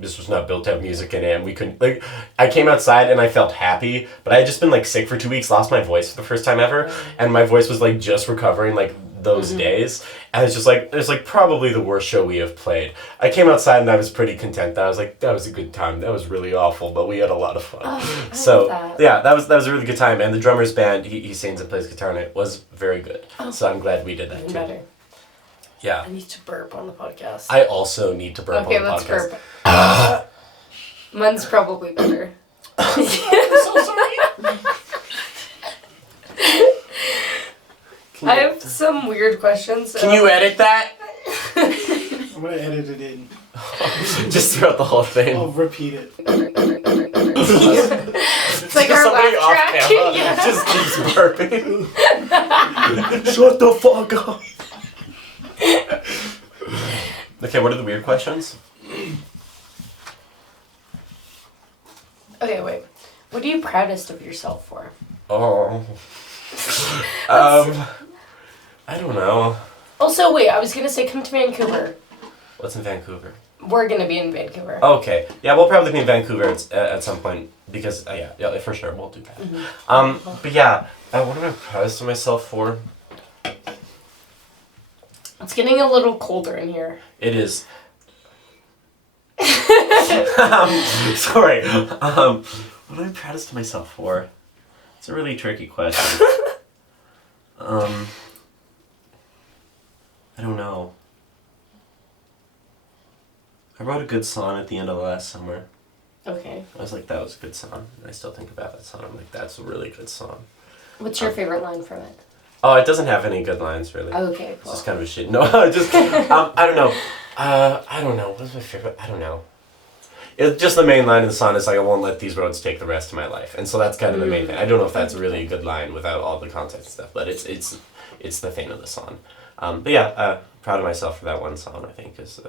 this was not built to have music in it, and we couldn't, like, I came outside and I felt happy, but I had just been like sick for 2 weeks, lost my voice for the first time ever, and my voice was like just recovering, like, those days, and it's just like, it was like probably the worst show we have played. I came outside and I was pretty content. I was like, that was a good time. That was really awful, but we had a lot of fun. That was a really good time. And the drummer's band, he sings and plays guitar, and it was very good. So I'm glad we did that too. Better. Yeah. I need to burp on the podcast. I also need to burp on the podcast. Okay, let's burp. Mine's probably better. I'm so sorry. I have some weird questions. Can you edit that? I'm gonna edit it in. Just throughout the whole thing. I'll repeat it. It's like our Somebody laugh off track. camera Yeah. just keeps burping. Shut the fuck up. Okay, what are the weird questions? Okay, wait. What are you proudest of yourself for? Oh. I don't know. Also, wait, I was gonna say come to Vancouver. What's in Vancouver? We're gonna be in Vancouver. Okay. Yeah, we'll probably be in Vancouver at some point because yeah, for sure we'll do that. But yeah, what am I proudest of myself for? It's getting a little colder in here. It is. Sorry. What am I proudest of myself for? It's a really tricky question. I don't know. I wrote a good song at the end of last summer. Okay. I was like, that was a good song. And I still think about that song. I'm like, that's a really good song. What's your favorite line from it? Oh, it doesn't have any good lines, really. Okay, It's cool. just kind of a shit. No, just, I don't know. I don't know. What's my favorite? I don't know. It's just the main line of the song is like, I won't let these roads take the rest of my life. And so that's kind of the main thing. I don't know if that's really a good line without all the context and stuff, but it's the thing of the song. But yeah, proud of myself for that one song, I think, because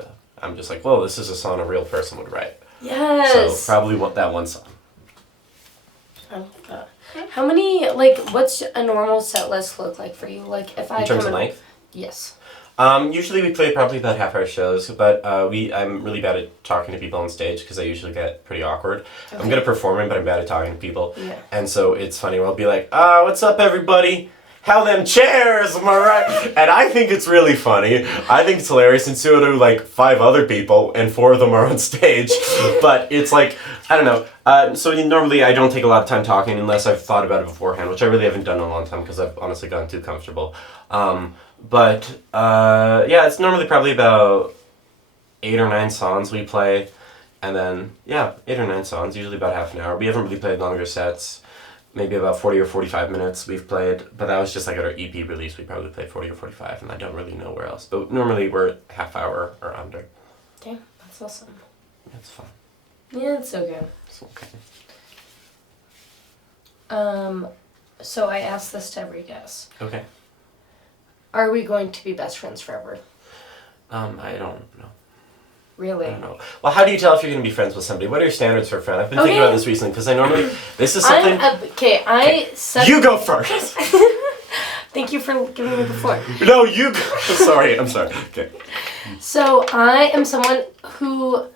I'm just like, whoa, this is a song a real person would write. Yes. So probably want that one song. I love that. How many, like, what's a normal set list look like for you? Like, if I In terms come of in- length? Yes. Usually we play probably about half-hour shows, but I'm really bad at talking to people on stage because I usually get pretty awkward. Okay. I'm good at performing, but I'm bad at talking to people. Yeah. And so it's funny where I'll be like, what's up, everybody? How them chairs, am I right? And I think it's really funny. I think it's hilarious, and so do like 5 other people, and 4 of them are on stage. But it's like, I don't know. So normally I don't take a lot of time talking unless I've thought about it beforehand, which I really haven't done in a long time because I've honestly gotten too comfortable. Yeah, it's normally probably about 8 or 9 songs we play, and then, yeah, 8 or 9 songs, usually about half an hour. We haven't really played longer sets. Maybe about 40 or 45 minutes we've played, but that was just like at our EP release, we probably played 40 or 45, and I don't really know where else. But normally we're half hour or under. Okay, that's awesome. It's fun. Yeah, it's so good. It's okay. So I ask this to every guest. Okay. Are we going to be best friends forever? I don't know. Really? I don't know. Well, how do you tell if you're going to be friends with somebody? What are your standards for a friend? I've been thinking Okay. about this recently, because I normally, this is something... I set... You go first! Thank you for giving me the floor. No, you go... Sorry, I'm sorry. Okay. So I am someone who...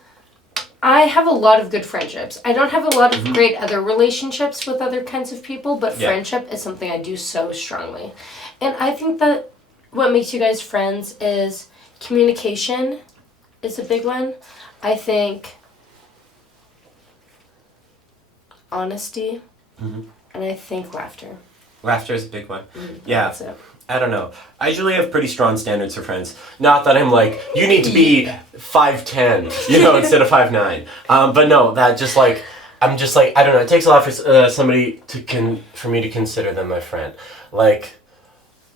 I have a lot of good friendships. I don't have a lot of great other relationships with other kinds of people, but Yeah. friendship is something I do so strongly. And I think that what makes you guys friends is communication is a big one. I think honesty, and I think laughter. Laughter is a big one. Yeah. That's it. I don't know. I usually have pretty strong standards for friends. Not that I'm like, you need to be 5'10", instead of 5'9". But no, that just like, I'm just like, I don't know. It takes a lot for somebody for me to consider them my friend. Like,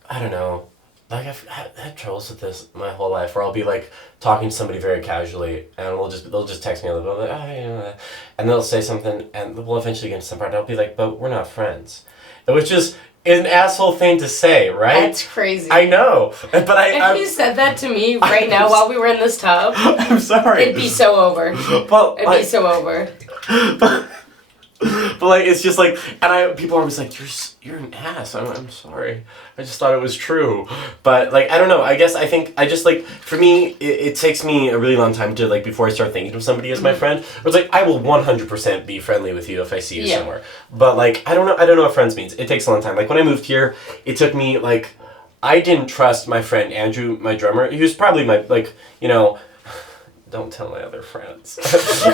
I don't know. Like I've had troubles with this my whole life, where I'll be like talking to somebody very casually, and they'll just text me a little bit, like, and they'll say something, and we'll eventually get into some part. And I'll be like, but we're not friends. It was just an asshole thing to say, right? That's crazy. I know, but If you said that to me right now while we were in this tub, I'm sorry. it'd be so over. Well, It'd be so over. But like, it's just like, and people are always like, you're an ass. I'm sorry. I just thought it was true. But like, I don't know. I think I just like, for me, it takes me a really long time to like, before I start thinking of somebody as my friend, where it's like, I will 100% be friendly with you if I see you somewhere. But like, I don't know what friends means. It takes a long time. Like when I moved here, it took me like, I didn't trust my friend Andrew, my drummer. He was probably my, like, don't tell my other friends,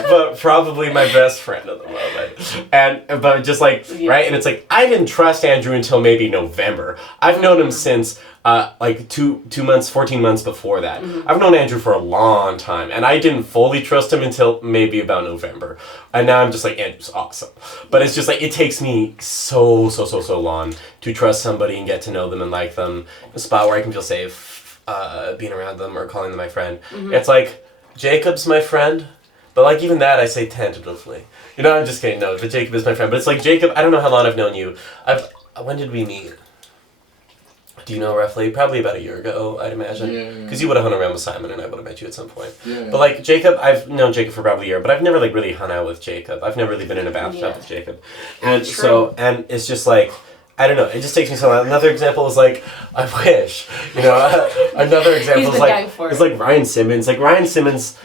but probably my best friend at the moment. But just like, right? And it's like, I didn't trust Andrew until maybe November. I've known him since like 2 months, 14 months before that. I've known Andrew for a long time, and I didn't fully trust him until maybe about November. And now I'm just like, Andrew's awesome. But it's just like, it takes me so long to trust somebody and get to know them and like them. A spot where I can feel safe being around them or calling them my friend. It's like, Jacob's my friend, but like even that I say tentatively. You know, I'm just kidding. No, but Jacob is my friend. But it's like, Jacob, I don't know how long I've known you. When did we meet? Do you know roughly? Probably about a year ago, I'd imagine. Because you would have hung around with Simon and I would have met you at some point. Yeah. But like Jacob, I've known Jacob for probably a year, but I've never like really hung out with Jacob. I've never really been in a bathtub with Jacob. And and it's just like, I don't know, it just takes me so long. Another example is like, I wish, you know, another example is like Ryan Simmons. Like Ryan Simmons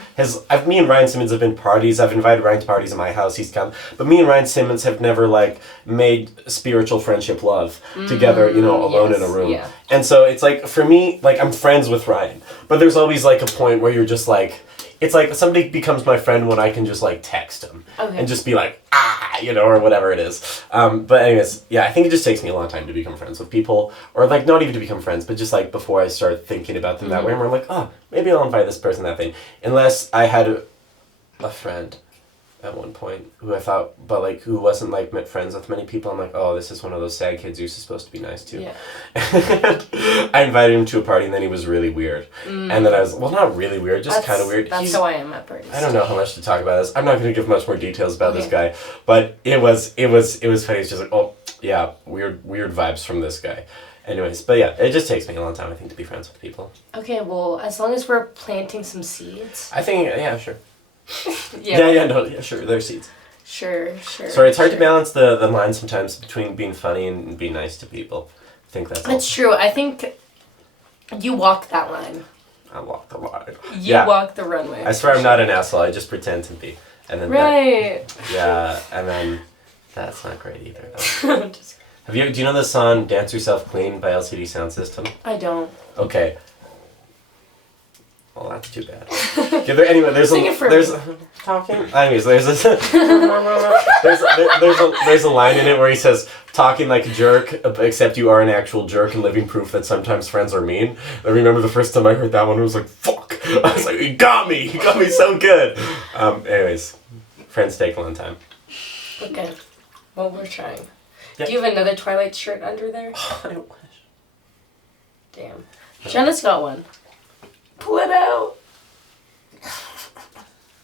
me and Ryan Simmons have been parties. I've invited Ryan to parties at my house. He's come. But me and Ryan Simmons have never like made spiritual friendship love together, you know, alone in a room. Yeah. And so it's like, for me, like I'm friends with Ryan, but there's always like a point where you're just like, it's like somebody becomes my friend when I can just like text him and just be like, you know, or whatever it is. But anyways, yeah, I think it just takes me a long time to become friends with people, or like not even to become friends, but just like before I start thinking about them that way, where I'm like, oh, maybe I'll invite this person, that thing. Unless I had a friend at one point who I thought, but like who wasn't like friends with many people. I'm like, oh, this is one of those sad kids you're supposed to be nice to. Yeah. I invited him to a party and then he was really weird. And then I was, well, not really weird, just kind of weird. That's how I am at parties. I don't know how much to talk about this. I'm not going to give much more details about this guy, but it was funny. It's just like, oh yeah, weird vibes from this guy. Anyways, but yeah, it just takes me a long time, I think, to be friends with people. Okay, well, as long as we're planting some seeds. I think, yeah, sure. Sure, there's seeds. Sure. Sorry, it's hard to balance the line sometimes between being funny and being nice to people. I think that's It's true. I think you walk that line. I walk the line. You walk the runway. I swear I'm not an asshole, I just pretend to be. And then and then that's not great either, though. Do you know the song Dance Yourself Clean by LCD Sound System? I don't. Okay. Well, that's too bad. Anyway, there's talking. Anyways, there's a line in it where he says, "Talking like a jerk, except you are an actual jerk and living proof that sometimes friends are mean." I remember the first time I heard that one, I was like, "Fuck!" I was like, "He got me so good." Anyways, friends take a long time. Okay, well, we're trying. Yep. Do you have another Twilight shirt under there? I wish. Damn, Jenna's got one. Pull it out.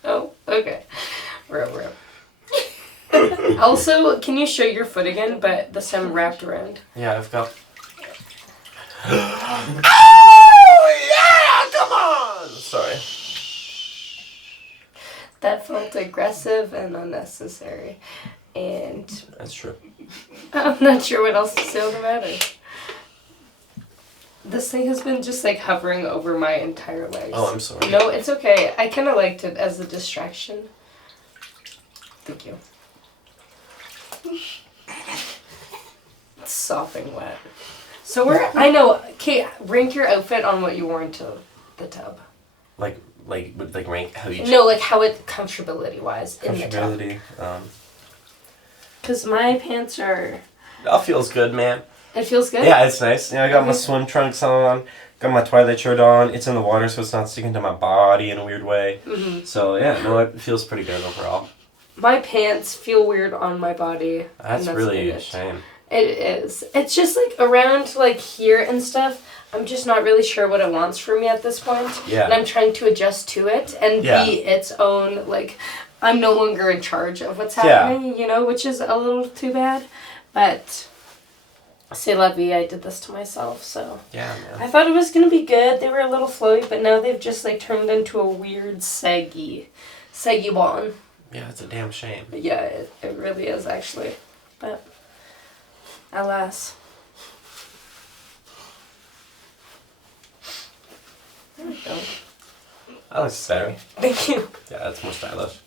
Oh, okay. We're Also, can you show your foot again, but this time wrapped around? Yeah, I've got... Oh, yeah! Come on! Sorry. That felt aggressive and unnecessary. And... That's true. I'm not sure what else to say on the matter. This thing has been just like hovering over my entire legs. Oh, I'm sorry. No, it's okay. I kind of liked it as a distraction. Thank you. It's sopping wet. So I know, Kate, rank your outfit on what you wore into the tub. Like rank how you... No, like how it, comfortability-wise, in the tub. Comfortability, Because my pants are... That feels good, man. It feels good? Yeah, it's nice. I got my swim trunks on, got my Twilight shirt on. It's in the water, so it's not sticking to my body in a weird way. Mm-hmm. So, yeah, no, it feels pretty good overall. My pants feel weird on my body. That's really a shame. It is. It's just, like, around, like, here and stuff, I'm just not really sure what it wants from me at this point. Yeah. And I'm trying to adjust to it and be its own, like, I'm no longer in charge of what's happening, you know, which is a little too bad. But... C'est la vie, I did this to myself, so... Yeah, man. I thought it was gonna be good. They were a little flowy, but now they've just, like, turned into a weird saggy one. Yeah, it's a damn shame. Yeah, it really is, actually. But, alas. There we go. I like the better. Thank you. Yeah, that's more stylish.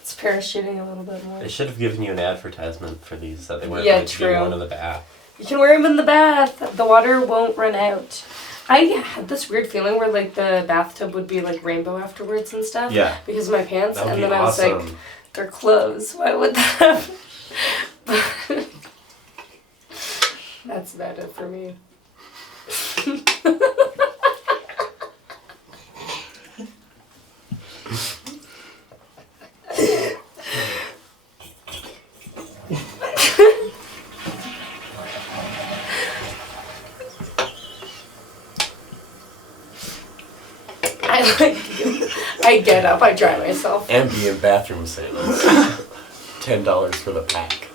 It's parachuting a little bit more. They should have given you an advertisement for these, so they would have give you one in the bath. You can wear them in the bath. The water won't run out. I had this weird feeling where like the bathtub would be like rainbow afterwards and stuff. Yeah. Because of my pants, That would and be then awesome. I was like, they're clothes. Why would that? That's about it for me. I get up, I dry myself. Ambient bathroom sales. $10 for the pack.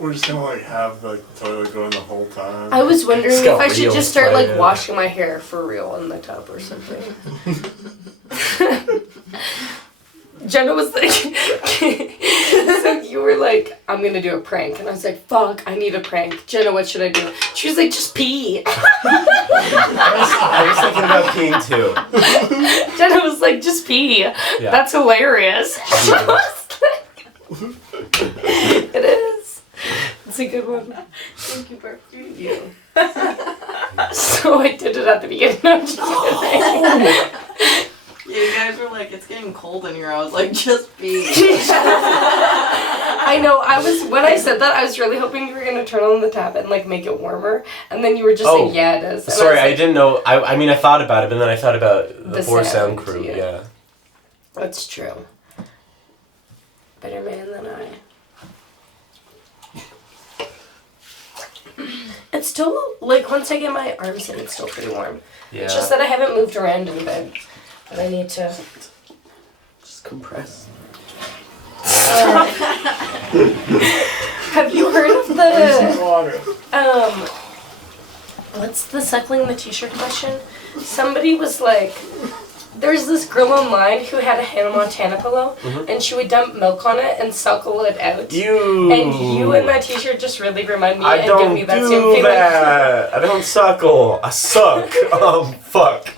We're just gonna like have the toilet going the whole time. I was wondering It's if got I should real just start like fire. washing my hair for real in the tub or something. Jenna was like, so you were like, I'm gonna do a prank. And I was like, fuck, I need a prank. Jenna, what should I do? She was like, just pee. I was thinking about peeing too. Jenna was like, just pee. Yeah. That's hilarious. It is. It's a good one. Thank you, Bert. You. So I did it at the beginning. I'm just kidding. Yeah, you guys were like, it's getting cold in here. I was like, just be. I know, when I said that, I was really hoping you were going to turn on the tap and like make it warmer. And then you were just Oh, like, yeah, it is. And Sorry, was I like, didn't know. I mean, I thought about it, but then I thought about the The poor sound sound, crew. yeah. Yeah. That's true. Better man than I. It's still, like, once I get my arms in, it's still pretty warm. Yeah. It's just that I haven't moved around in bed. But I need to. Just compress. Have you heard of the, Water. what's the suckling the t-shirt question? Somebody was like, there's this girl online who had a Hannah Montana pillow, and she would dump milk on it and suckle it out. And you and that t-shirt just really remind me I and don't give me that same do feeling. that. I don't suckle. I suck. Fuck.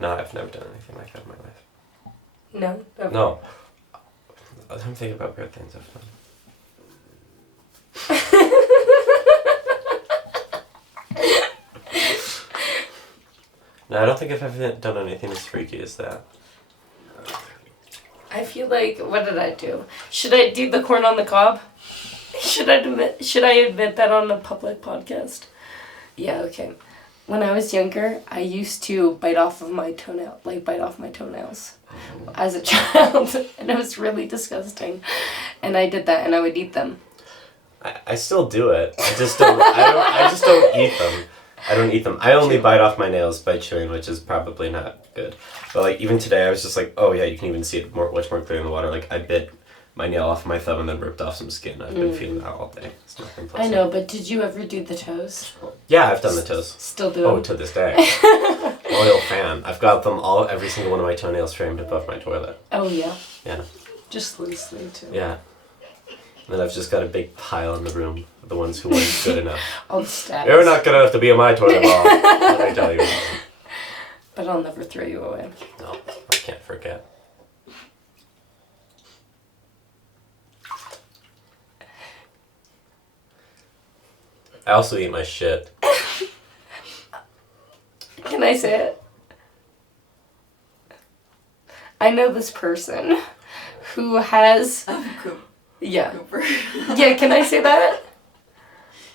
No, I've never done anything like that in my life. No. No. I'm thinking about weird things I've done. No, I don't think I've ever done anything as freaky as that. I feel like, what did I do? Should I do the corn on the cob? Should I admit that on a public podcast? Yeah, okay. When I was younger, I used to bite off my toenails as a child, and it was really disgusting. And I did that, and I would eat them. I still do it. I just don't. I just don't eat them. I don't eat them. I only bite off my nails by chewing, which is probably not good. But like even today, I was just like, oh yeah, you can even see it much more clear in the water. Like I bit my nail off my thumb and then ripped off some skin. I've been feeling that all day. It's nothing I pleasant. know, but did you ever do the toes? Yeah, I've done the toes. Still do Oh, them? to this day. Loyal fan. I've got them every single one of my toenails framed above my toilet. Oh, yeah. Yeah. Just loosely, too. Yeah. And then I've just got a big pile in the room of the ones who weren't good enough. All the stats. You're not good enough to be in my toilet bowl. Let me tell you. But I'll never throw you away. No, I can't forget. I also eat my shit. Can I say it? I know this person who has... Yeah. Yeah, can I say that?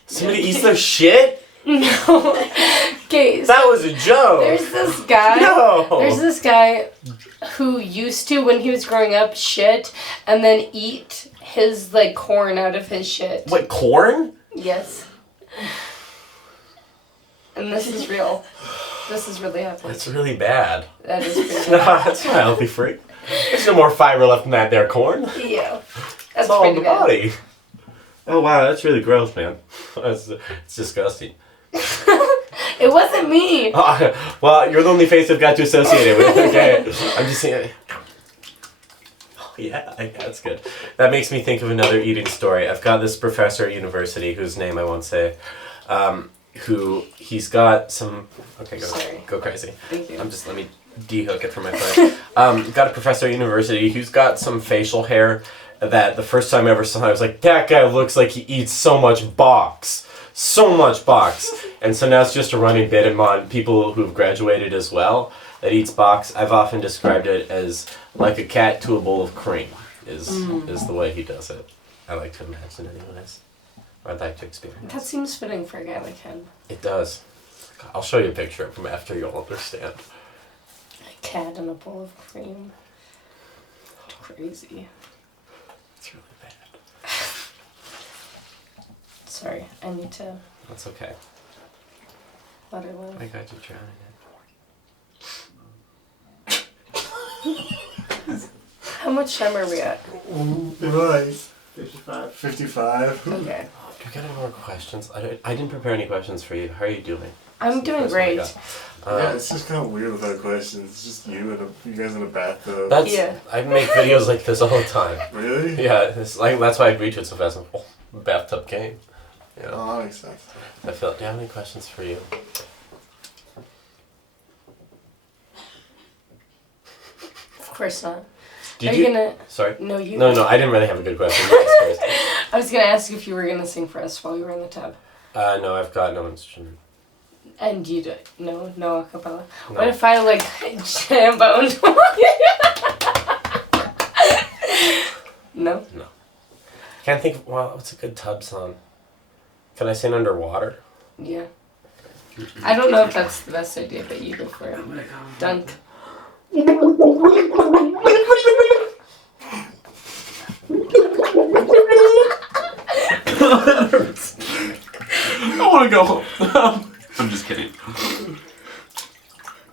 Somebody eats their shit? No. Okay, so That was a joke. there's this guy. No. There's this guy who used to, when he was growing up, shit and then eat his like corn out of his shit. What, corn? Yes. And this is real. This is really happening. That's really bad. That is pretty No, bad. that's not healthy for you. There's no more fiber left in that there corn. Yeah. It's That's all in pretty the bad. body. Oh wow, that's really gross, man. It's disgusting. It wasn't me. Well, you're the only face I've got to associate it with. Okay, I'm just saying. Oh yeah, that's good. That makes me think of another eating story. I've got this professor at university whose name I won't say. Who he's got some. Okay, Sorry. go crazy. Thank you. Let me de-hook it from my phone. Got a professor at university who's got some facial hair that the first time I ever saw him, I was like, that guy looks like he eats so much box. so much box. And so now it's just a running bit among people who've graduated as well that eats box. I've often described it as like a cat to a bowl of cream is the way he does it. I like to imagine anyways. I'd like to experience. That seems fitting for a guy like him. It does. I'll show you a picture of him after you'll understand. A cat in a bowl of cream. Crazy. It's really bad. Sorry, I need to That's okay. let her live. I got you drowning How much time are we at? Right. 55. 55. Okay. Do you got any more questions? I didn't prepare any questions for you. How are you doing? I'm doing That's what I great. got. Yeah, it's just kind of weird without questions. It's just you guys in a bathtub. That's Yeah. I make videos like this all the time. Really? Yeah, it's like that's why I agreed to it so fast. Oh, bathtub game. Yeah. Oh, that makes sense. I feel. Do you have any questions for you? Of course not. Did Are you gonna? Sorry. No, you. No, I didn't really have a good question. You asked first. I was gonna ask if you were gonna sing for us while you were in the tub. No, I've got no instrument. And you do no acapella. No. What if I like jamboned? No. Can't think. Well, what's a good tub song? Can I sing underwater? Yeah. I don't know if that's the best idea, but you go for it. Dunk. I want to go home. I'm just kidding.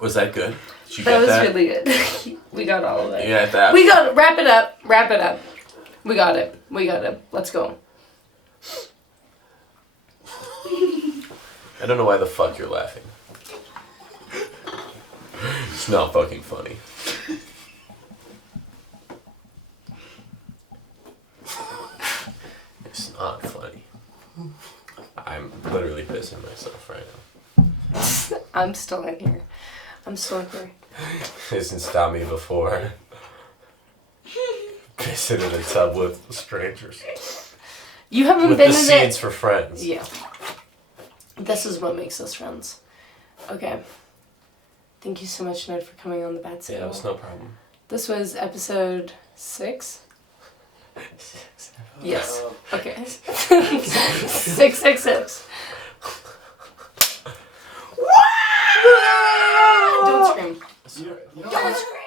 Was that good? Did you That get was that? really good. We got all of it. You got that? We got it. Wrap it up. Wrap it up. We got it. Let's go. I don't know why the fuck you're laughing. It's not fucking funny. It's not funny. I'm literally pissing myself right now. I'm still in here. Hasn't stopped me before. Pissing in a tub with strangers. You haven't With been the in seeds it. for friends. Yeah. This is what makes us friends. Okay. Thank you so much, Ned, for coming on the Bat Yeah, Signal. it was no problem. This was episode 6. Yes. Okay. 666. Don't scream. You know, Don't scream.